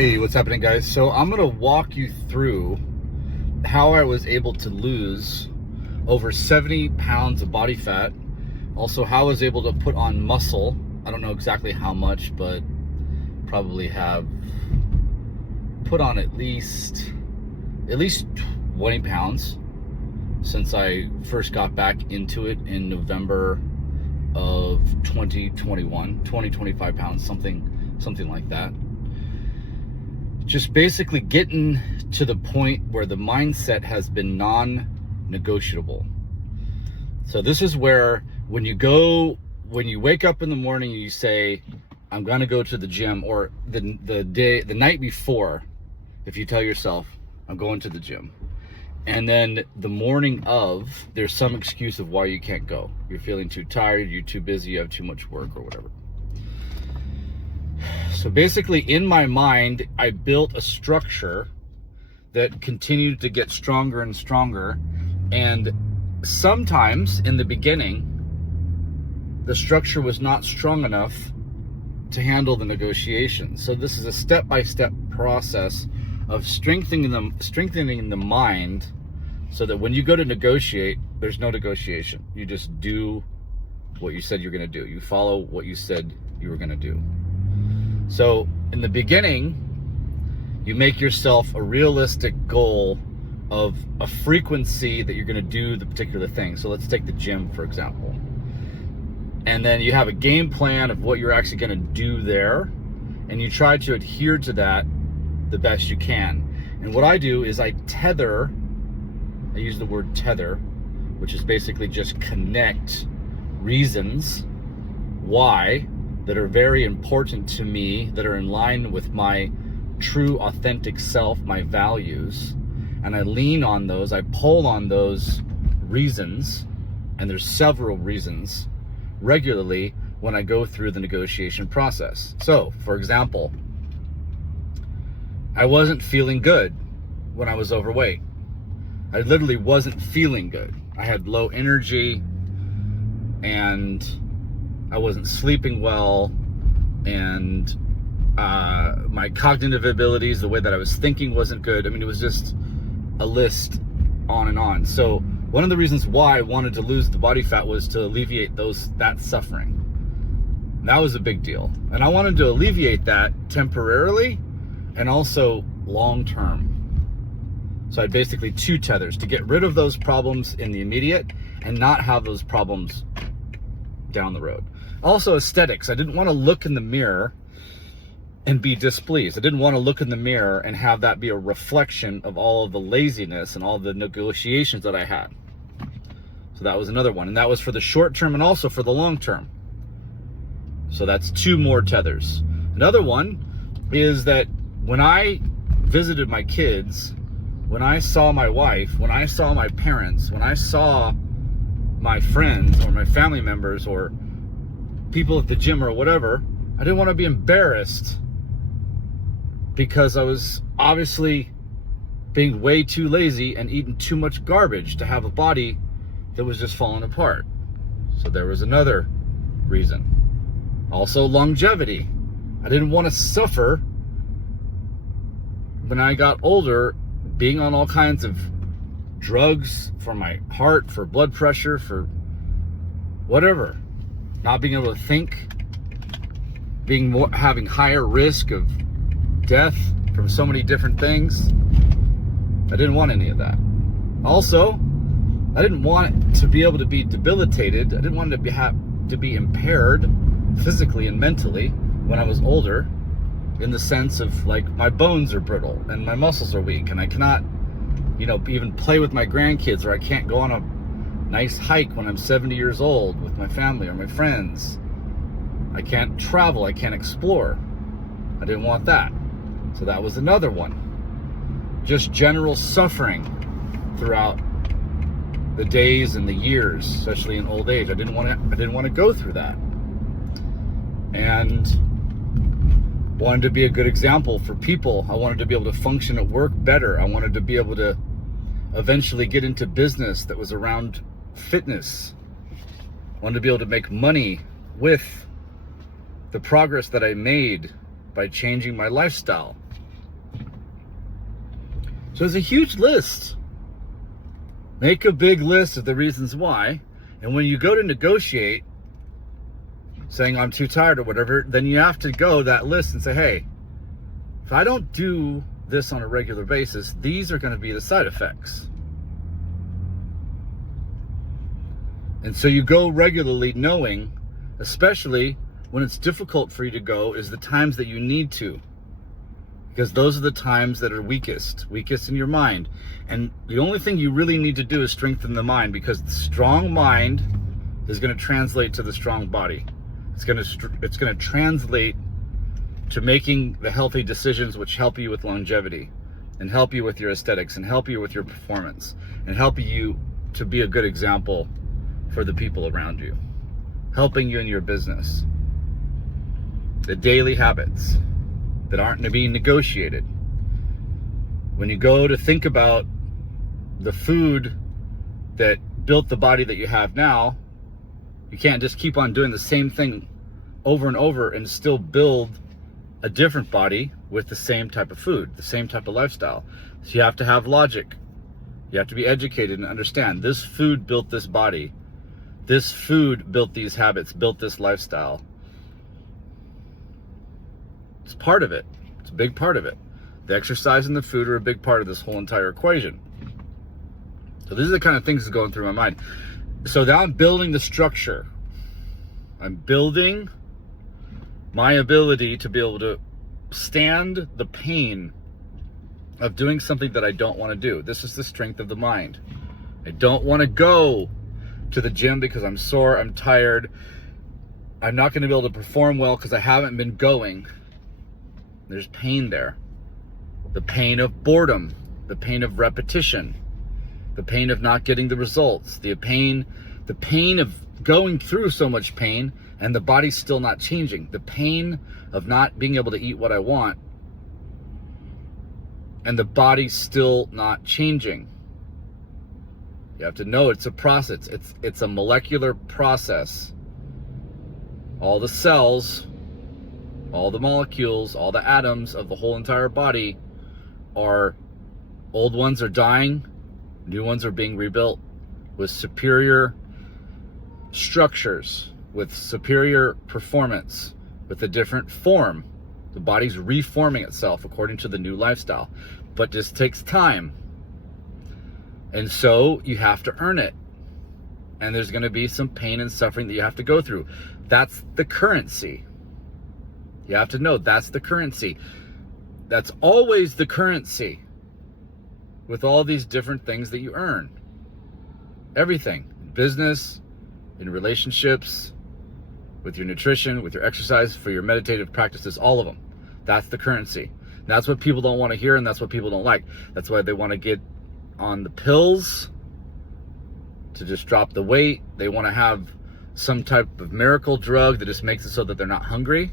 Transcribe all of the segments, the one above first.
Hey, what's happening, guys? So I'm gonna walk you through how I was able to lose over 70 pounds of body fat. Also, how I was able to put on muscle. I don't know exactly how much, but probably have put on at least 20 pounds since I first got back into it in November of 2021. 25 pounds, something like that. Just basically getting to the point where the mindset has been non-negotiable. So this is where when you wake up in the morning and you say, I'm gonna go to the gym, or the night before, if you tell yourself, I'm going to the gym, and then the morning of, there's some excuse of why you can't go. You're feeling too tired, you're too busy, you have too much work or whatever. So basically, in my mind, I built a structure that continued to get stronger and stronger. And sometimes in the beginning, the structure was not strong enough to handle the negotiation. So this is a step-by-step process of strengthening the mind, so that when you go to negotiate, there's no negotiation. You just do what you said you're going to do. You follow what you said you were going to do. So in the beginning, you make yourself a realistic goal of a frequency that you're going to do the particular thing. So let's take the gym, for example. And then you have a game plan of what you're actually going to do there, and you try to adhere to that the best you can. And what I do is I use the word tether, which is basically just connect reasons why that are very important to me, that are in line with my true authentic self, my values, and I lean on those, I pull on those reasons, and there's several reasons regularly when I go through the negotiation process. So, for example, I wasn't feeling good when I was overweight. I literally wasn't feeling good. I had low energy, and I wasn't sleeping well, and my cognitive abilities, the way that I was thinking, wasn't good. I mean, it was just a list on and on. So one of the reasons why I wanted to lose the body fat was to alleviate that suffering. And that was a big deal. And I wanted to alleviate that temporarily and also long term. So I had basically two tethers: to get rid of those problems in the immediate and not have those problems down the road. Also, aesthetics. I didn't want to look in the mirror and be displeased. I didn't want to look in the mirror and have that be a reflection of all of the laziness and all the negotiations that I had. So that was another one. And that was for the short term and also for the long term. So that's two more tethers. Another one is that when I visited my kids, when I saw my wife, when I saw my parents, when I saw my friends or my family members or people at the gym or whatever, I didn't want to be embarrassed because I was obviously being way too lazy and eating too much garbage to have a body that was just falling apart. So there was another reason. Also, longevity. I didn't want to suffer when I got older, being on all kinds of drugs for my heart, for blood pressure, for whatever. Not being able to think, having higher risk of death from so many different things. I didn't want any of that. Also, I didn't want to be able to be debilitated. I didn't want to be impaired physically and mentally when I was older, in the sense of, like, my bones are brittle and my muscles are weak and I cannot, even play with my grandkids, or I can't go on a nice hike when I'm 70 years old with my family or my friends. I can't travel, I can't explore. I didn't want that. So that was another one. Just general suffering throughout the days and the years, especially in old age. I didn't want to go through that. And wanted to be a good example for people. I wanted to be able to function at work better. I wanted to be able to eventually get into business that was around fitness. I wanted to be able to make money with the progress that I made by changing my lifestyle. So it's a huge list. Make a big list of the reasons why. And when you go to negotiate, saying I'm too tired or whatever, then you have to go that list and say, hey, if I don't do this on a regular basis, these are going to be the side effects. And so you go regularly knowing, especially when it's difficult for you to go, is the times that you need to. Because those are the times that are weakest in your mind. And the only thing you really need to do is strengthen the mind, because the strong mind is going to translate to the strong body. It's going to translate to making the healthy decisions which help you with longevity and help you with your aesthetics and help you with your performance and help you to be a good example for the people around you, helping you in your business. The daily habits that aren't being negotiated. When you go to think about the food that built the body that you have now, you can't just keep on doing the same thing over and over and still build a different body with the same type of food, the same type of lifestyle. So you have to have logic. You have to be educated and understand this food built this body. This food built these habits, built this lifestyle. It's part of it. It's a big part of it. The exercise and the food are a big part of this whole entire equation. So these are the kind of things that's going through my mind. So now I'm building the structure. I'm building my ability to be able to stand the pain of doing something that I don't want to do. This is the strength of the mind. I don't want to go to the gym because I'm sore, I'm tired. I'm not going to be able to perform well because I haven't been going. There's pain there. The pain of boredom, the pain of repetition, the pain of not getting the results, the pain of going through so much pain and the body's still not changing, the pain of not being able to eat what I want and the body's still not changing. You have to know it's a process. It's a molecular process. All the cells, all the molecules, all the atoms of the whole entire body are, old ones are dying, new ones are being rebuilt with superior structures, with superior performance, with a different form. The body's reforming itself according to the new lifestyle, but this takes time. And so you have to earn it. And there's going to be some pain and suffering that you have to go through. That's the currency. You have to know that's the currency. That's always the currency with all these different things that you earn. Everything. Business, in relationships, with your nutrition, with your exercise, for your meditative practices, all of them. That's the currency. That's what people don't want to hear and that's what people don't like. That's why they want to get on the pills to just drop the weight. They want to have some type of miracle drug that just makes it so that they're not hungry.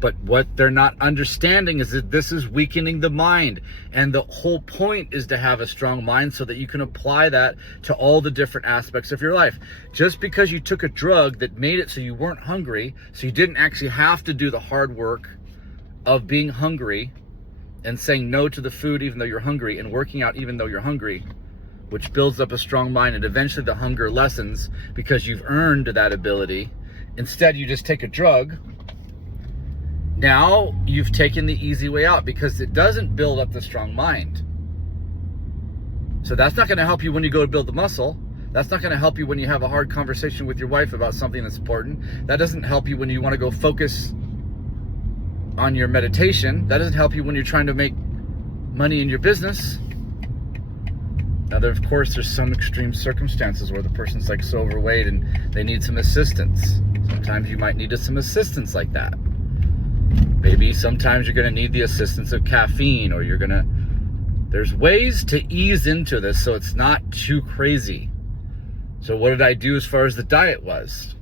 But what they're not understanding is that this is weakening the mind. And the whole point is to have a strong mind so that you can apply that to all the different aspects of your life. Just because you took a drug that made it so you weren't hungry, so you didn't actually have to do the hard work of being hungry and saying no to the food even though you're hungry and working out even though you're hungry, which builds up a strong mind, and eventually the hunger lessens because you've earned that ability. Instead, you just take a drug. Now you've taken the easy way out because it doesn't build up the strong mind. So that's not going to help you when you go to build the muscle. That's not going to help you when you have a hard conversation with your wife about something that's important. That doesn't help you when you want to go focus on your meditation. That doesn't help you when you're trying to make money in your business. Now, of course, there's some extreme circumstances where the person's like so overweight and they need some assistance. Sometimes you might need some assistance like that. Maybe sometimes you're going to need the assistance of caffeine, or there's ways to ease into this so it's not too crazy. So what did I do as far as the diet was?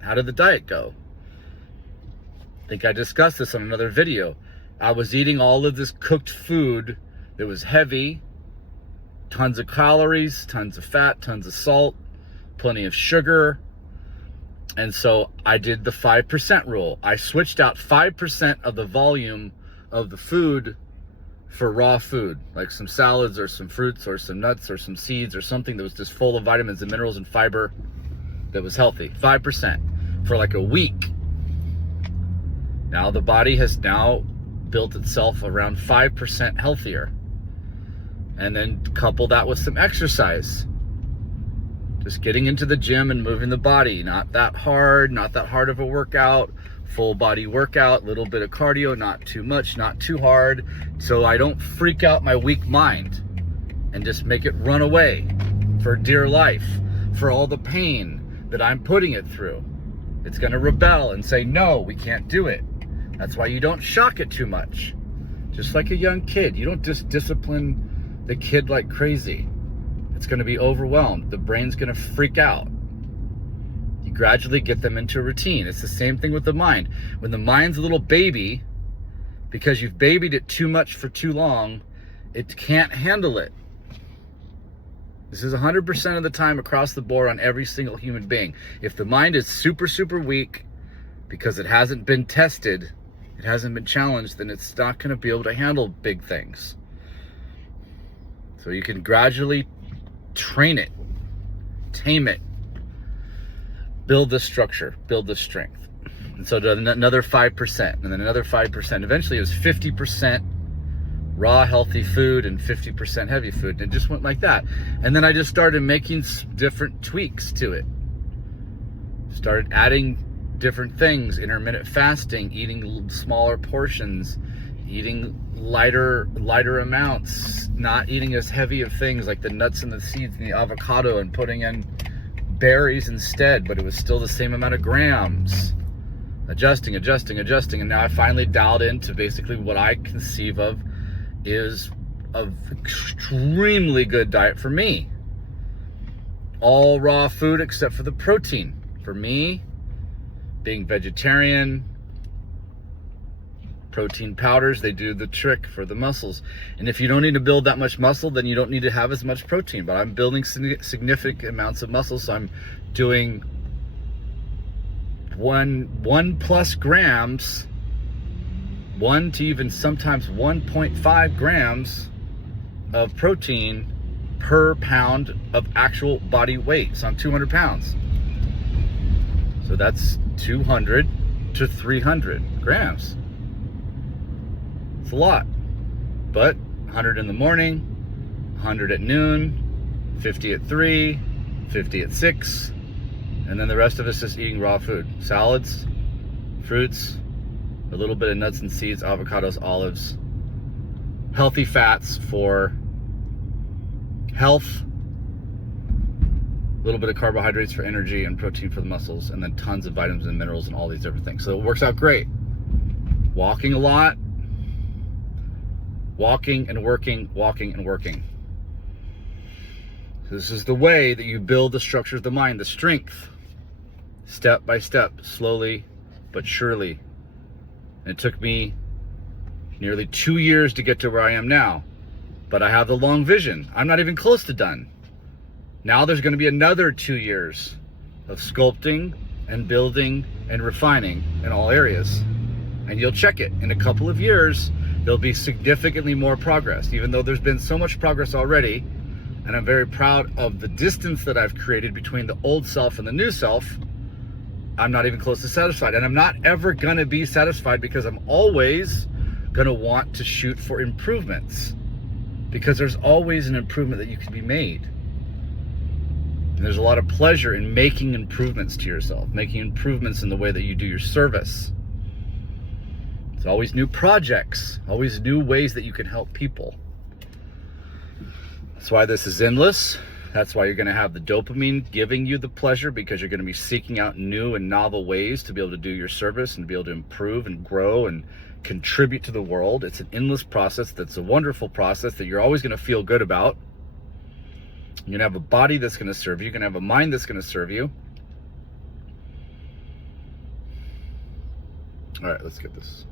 How did the diet go? I think I discussed this on another video. I was eating all of this cooked food that was heavy, tons of calories, tons of fat, tons of salt, plenty of sugar. And so I did the 5% rule. I switched out 5% of the volume of the food for raw food, like some salads or some fruits or some nuts or some seeds or something that was just full of vitamins and minerals and fiber that was healthy. 5% for like a week. Now the body has now built itself around 5% healthier. And then couple that with some exercise. Just getting into the gym and moving the body. Not that hard of a workout. Full body workout, little bit of cardio, not too much, not too hard. So I don't freak out my weak mind and just make it run away for dear life, for all the pain that I'm putting it through. It's gonna rebel and say, no, we can't do it. That's why you don't shock it too much. Just like a young kid, you don't just discipline the kid like crazy. It's gonna be overwhelmed. The brain's gonna freak out. You gradually get them into a routine. It's the same thing with the mind. When the mind's a little baby, because you've babied it too much for too long, it can't handle it. This is 100% of the time across the board on every single human being. If the mind is super, super weak because it hasn't been tested, it hasn't been challenged, then it's not going to be able to handle big things. So you can gradually train it, tame it, build the structure, build the strength. And so another 5%, and then another 5%. Eventually it was 50% raw healthy food and 50% heavy food, and it just went like that. And then I just started making different tweaks to it. Started adding different things, intermittent fasting, eating smaller portions, eating lighter amounts, not eating as heavy of things like the nuts and the seeds and the avocado, and putting in berries instead, but it was still the same amount of grams. Adjusting, and now I finally dialed into basically what I conceive of is an extremely good diet for me. All raw food except for the protein. For me, being vegetarian, protein powders, they do the trick for the muscles. And if you don't need to build that much muscle, then you don't need to have as much protein. But I'm building significant amounts of muscle, so I'm doing 1+ grams, 1 to even sometimes 1.5 grams of protein per pound of actual body weight. So I'm 200 pounds. So that's 200 to 300 grams. It's a lot. But 100 in the morning, 100 at noon, 50 at 3, 50 at 6, and then the rest of us just eating raw food. Salads, fruits, a little bit of nuts and seeds, avocados, olives, healthy fats for health, a little bit of carbohydrates for energy, and protein for the muscles, and then tons of vitamins and minerals and all these different things. So it works out great. Walking a lot, walking and working. This is the way that you build the structure of the mind, the strength, step by step, slowly but surely. And it took me nearly 2 years to get to where I am now, but I have the long vision. I'm not even close to done. Now there's going to be another 2 years of sculpting and building and refining in all areas. And you'll check it. In a couple of years, there'll be significantly more progress, even though there's been so much progress already. And I'm very proud of the distance that I've created between the old self and the new self. I'm not even close to satisfied. And I'm not ever going to be satisfied, because I'm always going to want to shoot for improvements, because there's always an improvement that you can be made. And there's a lot of pleasure in making improvements to yourself, making improvements in the way that you do your service. There's always new projects, always new ways that you can help people. That's why this is endless. That's why you're going to have the dopamine giving you the pleasure, because you're going to be seeking out new and novel ways to be able to do your service and be able to improve and grow and contribute to the world. It's an endless process. That's a wonderful process that you're always going to feel good about. You're going to have a body that's going to serve you. You're going to have a mind that's going to serve you. All right, let's get this.